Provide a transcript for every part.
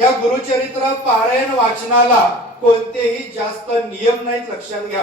या गुरुचरित्र पारायण वाचनाला कोणतेही जास्त नियम नाहीत लक्षात घ्या.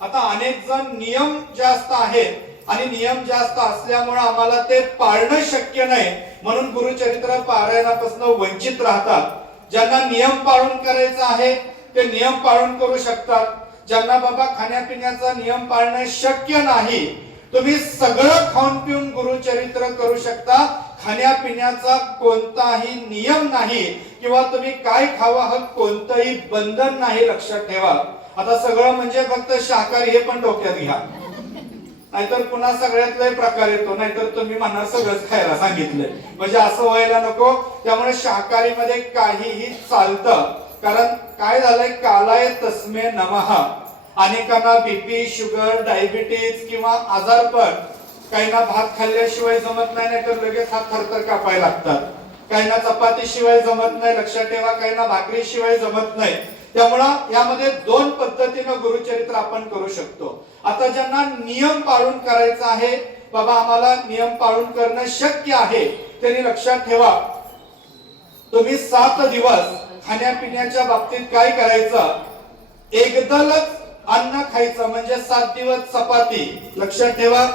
आता अनेक जण नियम जास्त आहेत आणि नियम जास्त असल्यामुळे आम्हाला ते पाळणं शक्य नाही. म्हणून गुरुचरित्र पारायणापासून वंचित राहतात. ज्यांना नियम पाळून करायचा आहे ते नियम पाळून करू शकतात. ज्यांना बाबा खाण्यापिण्याचा नियम पाळणं शक्य नाही तुम्ही सगळं खाऊन पिऊन गुरुचरित्र करू शकता. खाण्यापिण्याचा कोणताही नियम नाही किंवा तुम्ही काय खावा हा कोणतंही बंधन नाही लक्षात ठेवा. आता सगळं म्हणजे फक्त शाकाहारी हे पण डोक्यात घ्या. नाहीतर पुन्हा सगळ्यात लय प्रकार येतो. नाहीतर तुम्ही म्हणणार सगळंच खायला सांगितलंय. म्हणजे असं व्हायला नको. त्यामुळे शाकाहारी मध्ये काहीही चालतं. कारण काय झालंय? कालाय तस्मे नमहा अनेकांना बीपी शुगर डायबिटीज किंवा आजारपण काहींना भात खाल्ल्याशिवाय जमत नाही तर लगेच हात थरथर कापायला लागतात. काहींना चपाती शिवाय जमत नाही लक्षात ठेवा काहींना भाकरी शिवाय जमत नाही. त्यामुळं यामध्ये दोन पद्धतीनं गुरुचरित्र आपण करू शकतो. आता ज्यांना नियम पाळून करायचा आहे बाबा आम्हाला नियम पाळून करणं शक्य आहे त्यांनी लक्षात ठेवा. तुम्ही सात दिवस खाण्यापिण्याच्या बाबतीत काय करायचं? एकदलच अन्न खायचं म्हणजे सात दिवस चपाती. लक्षात ठेवा.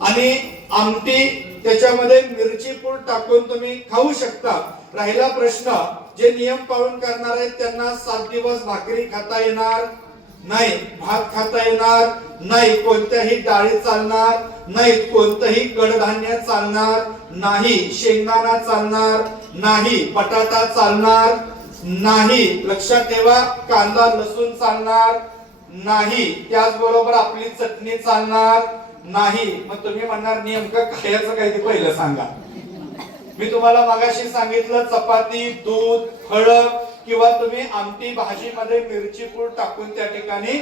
आणि आमटी त्याच्यामध्ये मिरची पूड टाकून तुम्ही खाऊ शकता. राहिला प्रश्न जे नियम पाळून करणार आहेत त्यांना सात दिवस भाकरी खाता येणार नाही भात खाता येणार नाही कोणत्याही डाळी चालणार नाही कोणतंही कडधान्य चालणार नाही शेंगदाणा चालणार नाही बटाटा चालणार नाही. लक्षात ठेवा कांदा लसूण चालणार नाही त्याचबरोबर आपली चटणी चालणार नाही. मग तुम्ही म्हणणार नेमकं खायचं काय ते पहिलं सांगा. मी तुम्हाला मागाशी सांगितलं चपाती दूध फळ किंवा तुम्ही आमटी भाजीमध्ये मिरची पूड टाकून त्या ठिकाणी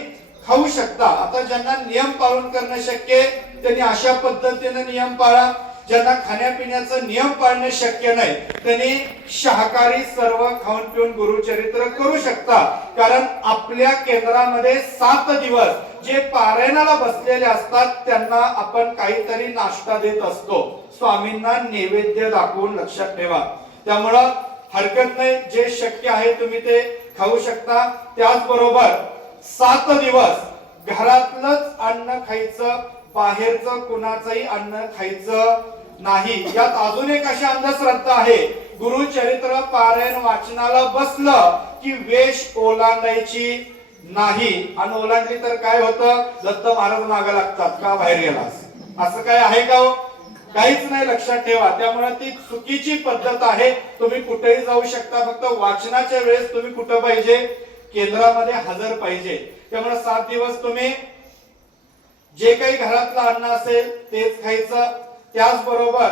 खाऊ शकता. आता ज्यांना नियम पालन करणं शक्य त्यांनी अशा पद्धतीने नियम पाळा. ज्यांना खाण्यापिण्याचं नियम पाळणे शक्य नाही त्यांनी शाकाहारी सर्व खाऊन पिऊन गुरुचरित्र करू शकता. कारण आपल्या केंद्रामध्ये सात दिवस जे पारायणाला बसलेले असतात त्यांना आपण काहीतरी नाश्ता देत असतो. स्वामींना नैवेद्य दाखवून लक्षात ठेवा. त्यामुळं हरकत नाही जे शक्य आहे तुम्ही ते खाऊ शकता. त्याचबरोबर सात दिवस घरातलंच अन्न खायचं बाहेरचं कुणाचंही अन्न खायचं नाही. यात अजून एक अशी अंधश्रद्धा आहे. गुरुचरित्र पारायण वाचनाला बसलं की वेश ओलांडायची नाही. आणि ओलांडली तर काय होतं? दत्त महाराज मागे लागतात. का बाहेर गेलास? असं काय आहे का हो? काहीच नाही लक्षात ठेवा. त्यामुळे ती चुकीची पद्धत आहे. तुम्ही कुठेही जाऊ शकता. फक्त वाचनाच्या वेळेस तुम्ही कुठं पाहिजे? केंद्रामध्ये हजर पाहिजे. त्यामुळे सात दिवस तुम्ही जे काही घरातलं अन्न असेल तेच खायचं. त्याचबरोबर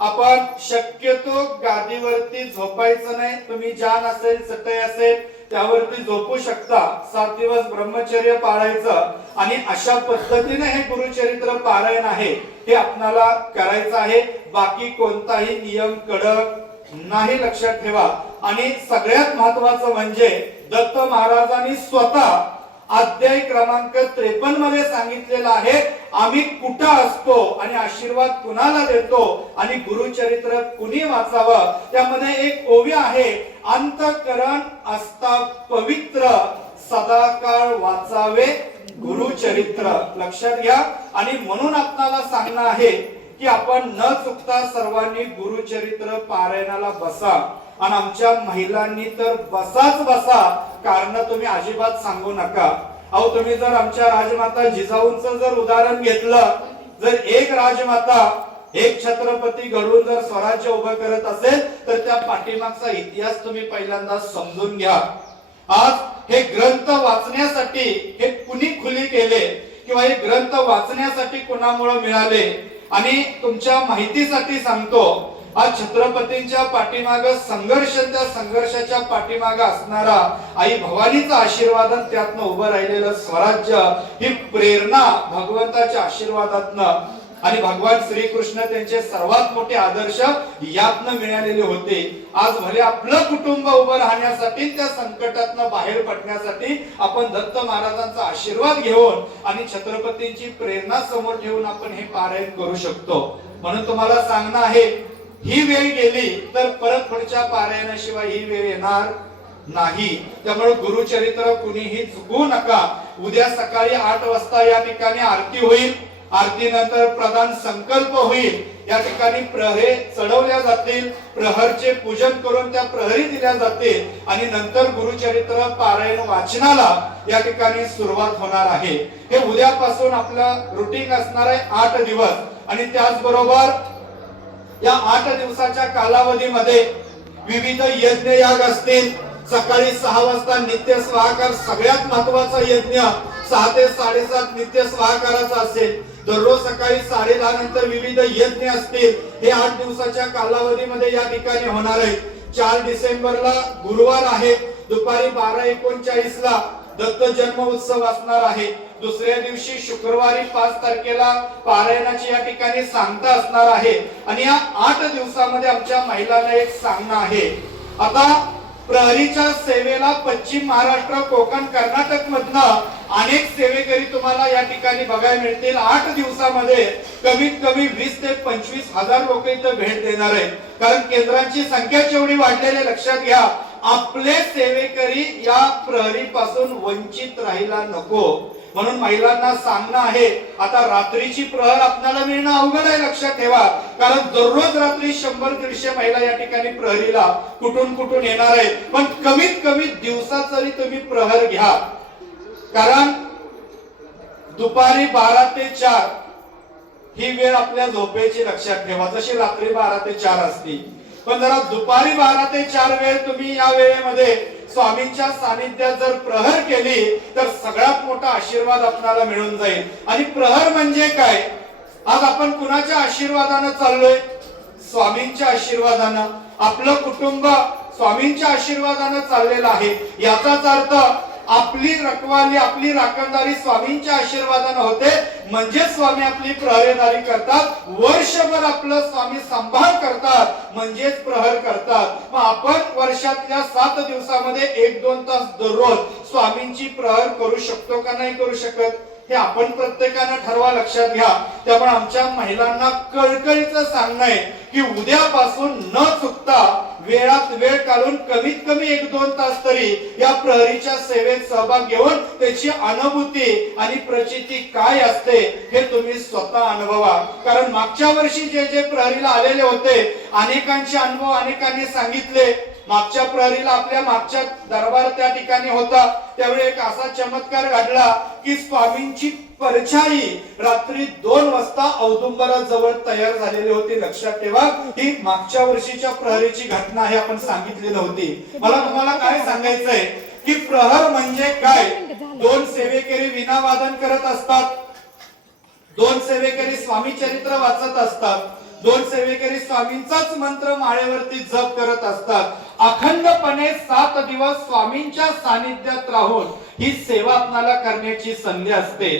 आपण शक्यतो गादीवरती झोपायचं नाही. तुम्ही जान असेल चटई असेल त्यावरती झोपू शकता. सात दिवस ब्रह्मचर्य पाळायचं आणि अशा पद्धतीने हे गुरुचरित्र पारायण आहे हे आपणाला करायचं आहे. बाकी कोणताही नियम कडक नाही लक्षात ठेवा. आणि सगळ्यात महत्वाचं म्हणजे दत्त महाराजांनी स्वतः अध्याय क्रमांक त्रेपन्नमध्ये सांगितलेलं आहे आम्ही कुठं असतो आणि आशीर्वाद कुणाला देतो आणि गुरुचरित्र कुणी वाचावं? त्यामध्ये एक ओवी आहे अंतकरण असता पवित्र सदाकाळ वाचावे गुरुचरित्र. लक्षात घ्या. आणि म्हणून आपणाला सांगणं आहे की आपण न चुकता सर्वांनी गुरुचरित्र पारायणाला बसा आणि आमच्या महिलांनी तर बसाच बसा. कारण तुम्ही अजिबात सांगू नका. अहो तुम्ही जर आमच्या राजमाता जिजाऊंचं जर उदाहरण घेतलं जर एक राजमाता एक छत्रपती घडवून जर स्वराज्य उभं करत असेल तर त्या पाठीमागचा इतिहास तुम्ही पहिल्यांदा समजून घ्या. आज हे ग्रंथ वाचण्यासाठी हे कुणी खुली केले? किंवा हे ग्रंथ वाचण्यासाठी कुणामुळे मिळाले? आणि तुमच्या माहितीसाठी सांगतो आज छत्रपतींच्या पाठीमाग संघर्ष त्या संघर्षाच्या पाठीमाग असणारा आई भवानीचा आशीर्वाद त्यातनं उभं राहिलेलं स्वराज्य ही प्रेरणा भगवंताच्या आशीर्वादातनं आणि भगवान श्रीकृष्ण त्यांचे सर्वात मोठे आदर्श यातनं मिळालेले होते. आज भले आपलं कुटुंब उभं राहण्यासाठी त्या संकटातनं बाहेर पडण्यासाठी आपण दत्त महाराजांचा आशीर्वाद घेऊन आणि छत्रपतींची प्रेरणा समोर ठेवून आपण हे पारायण करू शकतो. म्हणून तुम्हाला सांगणं आहे ही वेळ गेली तर परत पुढच्या पारायणाशिवाय ही वेळ येणार नाही. त्यामुळे गुरुचरित्र कुणीही चुकू नका. उद्या सकाळी आठ वाजता या ठिकाणी आरती होईल. आरती नंतर प्रधान संकल्प होईल. या ठिकाणी प्रहरे चढवल्या जातील. प्रहरचे पूजन करून त्या प्रहरी दिल्या जातील. आणि नंतर गुरुचरित्र पारायण वाचनाला या ठिकाणी सुरुवात होणार आहे. हे उद्यापासून आपलं रुटीन असणार आहे आठ दिवस. आणि त्याचबरोबर या आठ दिवसाच्या कालावधीमध्ये विविध यज्ञ याग असतील. सकाळी सहा वाजता नित्य स्वाहाकार सगळ्यात महत्त्वाचा यज्ञ. सहा ते साडेसात नित्य स्वाहाकाराचा असेल. दररोज सकाळी साडे दहा नंतर विविध यज्ञ असतील हे आठ दिवसाच्या कालावधीमध्ये या ठिकाणी होणार आहे चार डिसेंबरला गुरुवार आहे दुपारी बारा एकोणचाळीस ला दत्त जन्म उत्सव असणार आहे. दुसऱ्या दिवशी शुक्रवारी पाच तारखेला पारायणाची या ठिकाणी सांगता असणार आहे. आणि या आठ दिवसामध्ये आमच्या महिलांना एक सांगणं आहे. आता प्रहरीच्या सेवेला पश्चिम महाराष्ट्र कोकण कर्नाटक मधनं अनेक सेवेकरी तुम्हाला या ठिकाणी बघायला मिळतील. आठ दिवसामध्ये कमीत कमी वीस ते पंचवीस हजार लोक इथं भेट देणार आहेत. कारण केंद्रांची संख्या जेवढी वाढलेली लक्षात घ्या आपले सेवेकरी या प्रहरी पासून वंचित राहिला नको. म्हणून महिलांना सांगणं आहे आता रात्रीची प्रहर आपल्याला मिळणं अवघड आहे लक्षात ठेवा. कारण दररोज रात्री शंभर दीडशे महिला या ठिकाणी प्रहरीला कुठून कुठून येणार आहे पण कमीत कमी दिवसात जरी तुम्ही प्रहर घ्या. कारण दुपारी बारा ते चार ही वेळ आपल्या झोपेची लक्षात ठेवा. जशी रात्री बारा ते चार असती. पण जरा दुपारी बारा ते चार वेळ तुम्ही या वेळेमध्ये स्वामींच्या सानिध्यात जर प्रहर केली तर सगळ्यात मोठा आशीर्वाद आपल्याला मिळून जाईल. आणि प्रहर म्हणजे काय? आज आपण कुणाच्या आशीर्वादानं चाललोय? स्वामींच्या आशीर्वादानं. आपलं कुटुंब स्वामींच्या आशीर्वादानं चाललेलं आहे. याचाच अर्थ आपली रखवाली आपली राखणदारी स्वामींच्या आशीर्वादानं होते. म्हणजे स्वामी आपली प्रहरेदारी करतात. वर्षभर आपलं स्वामी सांभाळ करतात. म्हणजेच प्रहर करतात. मग आपण वर्षातल्या सात दिवसामध्ये एक दोन तास दररोज स्वामींची प्रहर करू शकतो का नाही करू शकत? हे आपण प्रत्येकानं ठरवा लक्षात घ्या. त्यामुळे आमच्या महिलांना कळकळीचं सांगणं आहे की उद्यापासून न चुकता वेळात वेळ काढून कमीत कमी एक दोन तास तरी या प्रहरीच्या सेवेत सहभाग घेऊन त्याची अनुभूती आणि प्रचिती काय असते हे तुम्ही स्वतः अनुभवा. कारण मागच्या वर्षी जे जे प्रहरीला आलेले होते अनेकांचे अनुभव अनेकांनी सांगितले. मागच्या प्रहरीला आपल्या मागच्या दरबार त्या ठिकाणी होता. त्यावेळी एक असा चमत्कार घडला की स्वामींची परछाई रात्री दोन वाजता औदुंबराजवळ तयार झालेली होती. लक्षात ठेवा ही मागच्या वर्षीच्या प्रहरीची घटना हे आपण सांगितलेली होती. मला तुम्हाला काय सांगायचंय की प्रहर म्हणजे काय? दोन सेवेकरी विनावादन करत असतात. दोन सेवेकरी स्वामी चरित्र वाचत असतात. दोन सेवेकरी स्वामींचाच मंत्र माळेवरती जप करत असतात. अखंडपणे सात दिवस स्वामींच्या सानिध्यात राहून ही सेवा आपणाला करण्याची संधी असते.